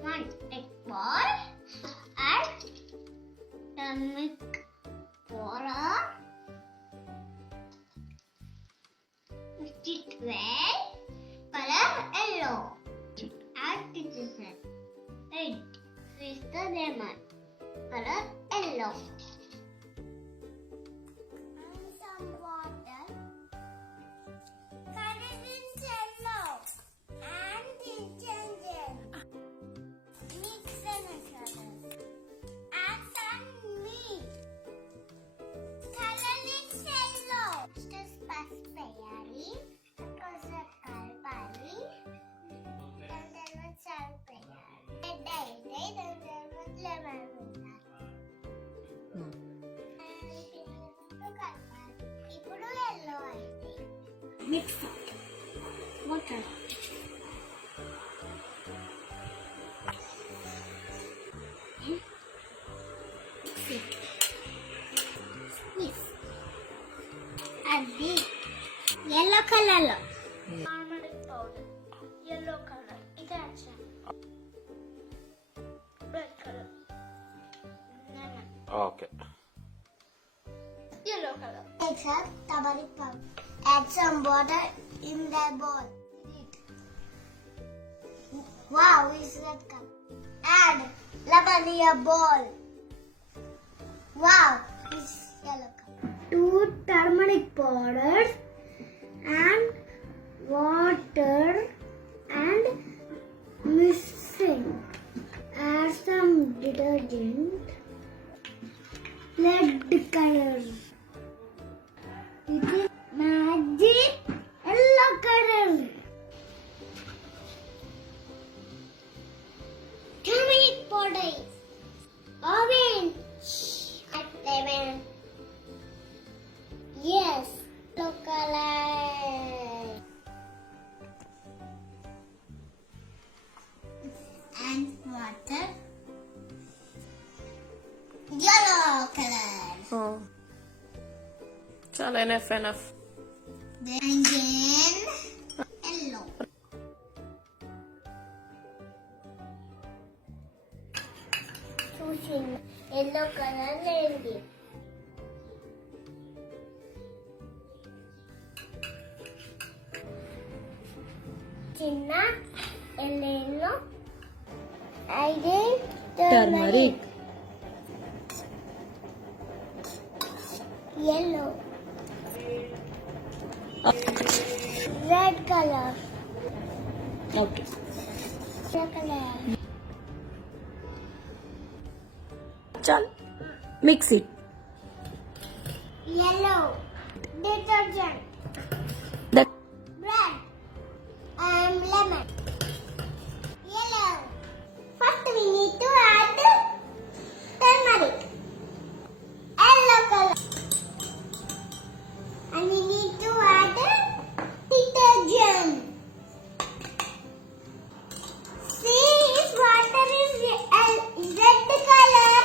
One egg ball and turmeric powder. Mix it well. Color yellow. Add citron. Red. Squeeze the lemon. Color yellow. And some water. Color is yellow. And ginger. Mix the colors. Add some meat. Color is yellow. Just paspayali. Because of kalpali. Then there was salpayali. Then there was lemon. ఇప్పుడు yellow అయితే. Mix it. Water. Squeeze. అది yellow color లో turmeric powder, yellow color. ఇది అచ్చా red color. Okay. Yellow color. Extra turmeric powder. Add some water in the bowl. Wow, it's red color. Add lemon in a bowl. Wow, it's yellow color. 2 turmeric powders and water and mixing. Add some detergent. Red color. It is magic yellow color. Turmeric powder. Orange. Lemon. Yes, yellow color. And water. Yellow color. Oh. Chala, enough. Then yellow. Choosing yellow color lady. Chinna yellow. I did turmeric. Yellow. Red color. Okay. Red color. Chal, mix it. Yellow. Detergent. That Red. Lemon. Yellow. First we need to add turmeric. Yellow color. And we need to add detergent. See, if water is red color.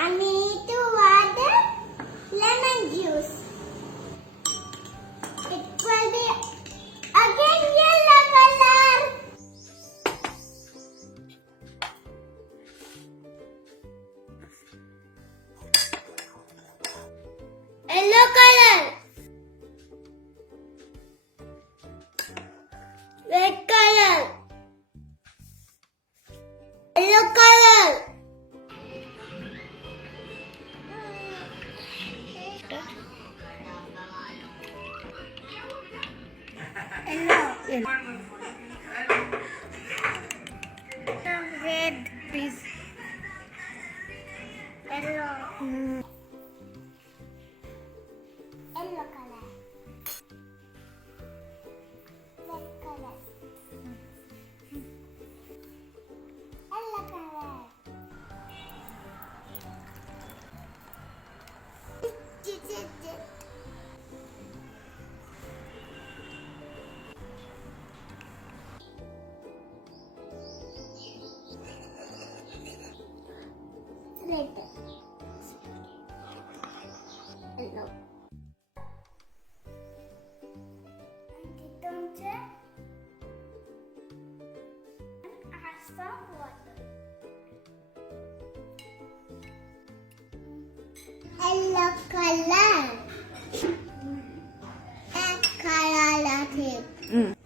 And we need to add lemon juice. It will be again yellow color. Yellow color. Red color. Yellow color. Red piece. Yellow. Yellow color. Red color. Yellow color. color. A color thing.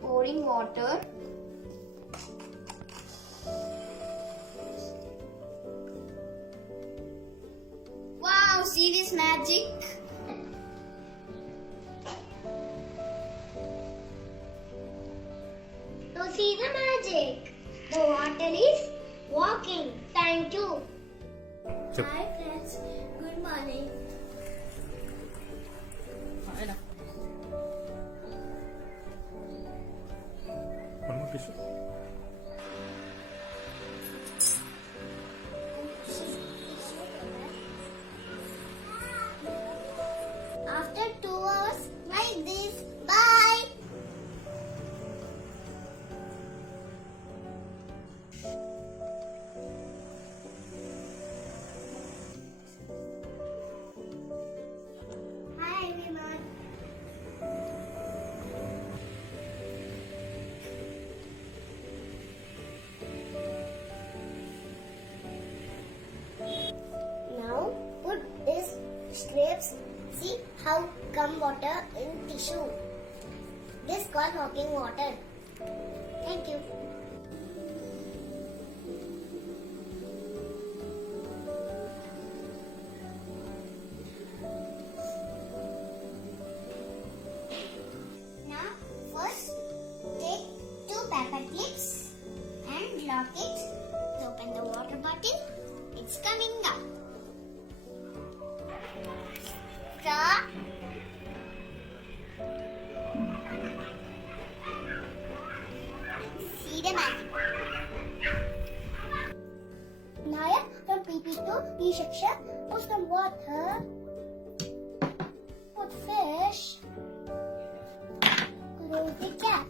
Pouring water. Wow, see this magic? To see the magic. The water is walking. Thank you. Hi friends. Good morning. One more tissue. After 2 hours, like this. Bye. Hi everyone. Now put these strips. See how come water in tissue. This called walking water. Thank you. Now first take 2 paper clips and lock it. Open the water bottle. It's coming up. Stop. See the magic. Now from PP to P section, put some water. Put fish. Close the cap.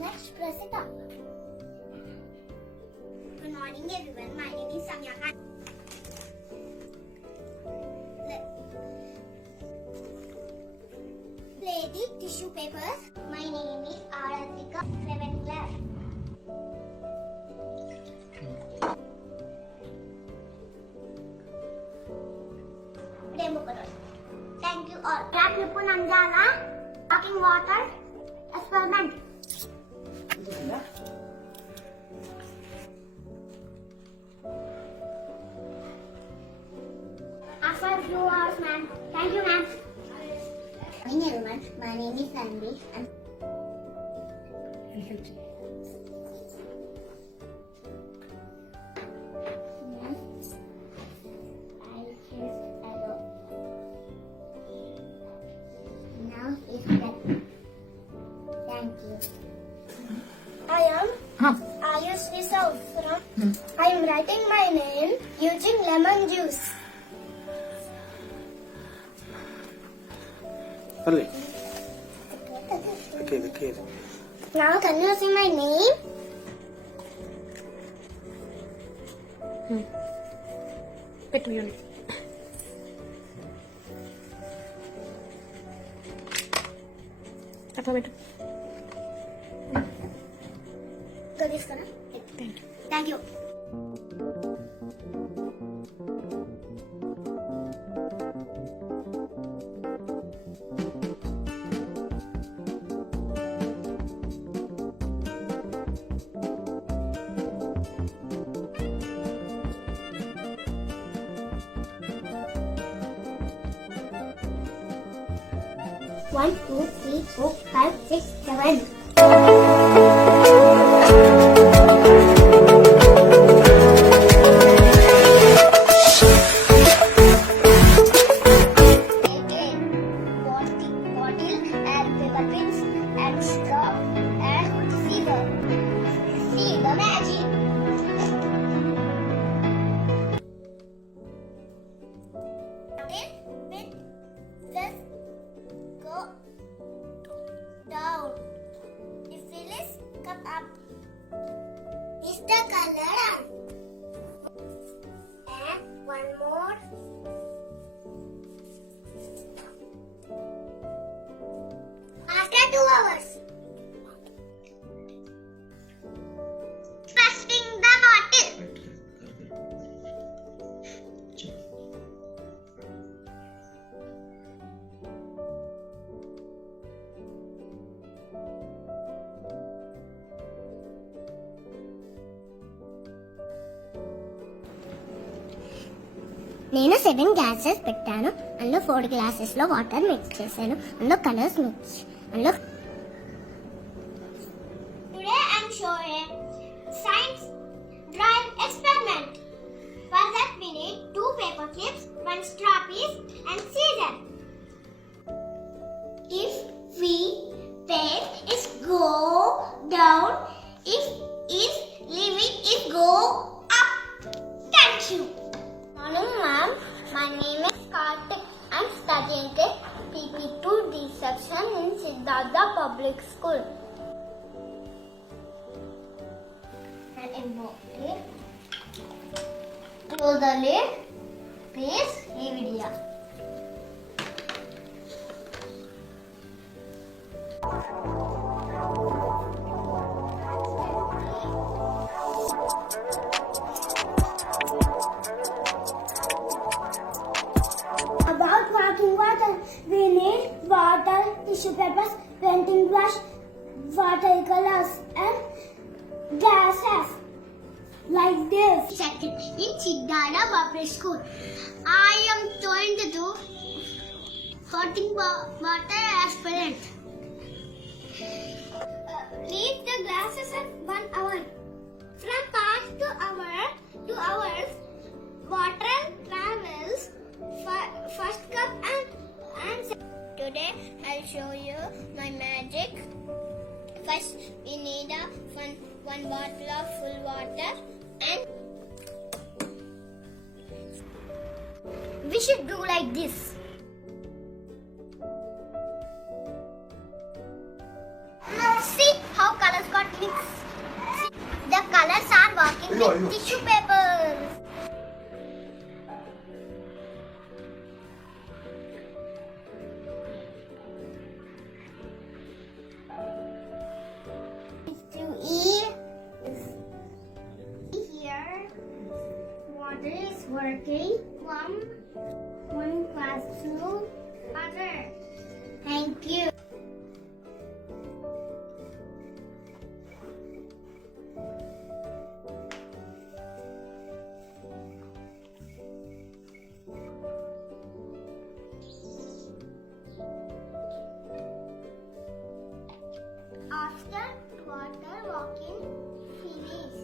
Next, press it up. Good morning, everyone. My name is Samya. Play the tissue paper. My name is Aratika, 7th class. Demo karo. Thank you all. क्या coupon अंजाला? Talking water experiment. After 2 hours, ma'am. Thank you, ma'am. Good morning, everyone. My name is Sanvi. Now is done. Thank you. I am Ayush Risau from. I am writing my name using lemon juice. Early. Okay, the kid. Now can you see my name? Pet me on it. Affirmative. Go this corner. Thank you. Thank you. One, two, three, four, five, 6, 7. Down. If Phyllis come up, is the color. And one more. After 2 hours, trusting the bottle. నేను 7 glasses పెట్టాను. అందులో 4 glasses లో water mix చేశాను. అందులో colours mix అందులో Today I'm showing science drawing experiment. For that we need 2 paper clips, 1 straw piece and scissors. If we paint it go down, if leaving it go up. Thank you. Morning, ma'am. My name is Kartik. I'm studying the PP2 D section in Siddhartha Public School. And invoke close the lid. Please leave it here. About working water, we need water, tissue papers, painting brush, watercolors and gases like this. Second in Siddhartha Public School. I am going to do hotting water experiment. Leave the glasses at 1 hour. From past 2 hours, water travels first cup and today I'll show you my magic. First we need one bottle of full water and we should do like this. Now see how colors got mixed. See, the colors are working with tissue papers. To eat here water is working. One glass of water. Thank you. After water walking finish.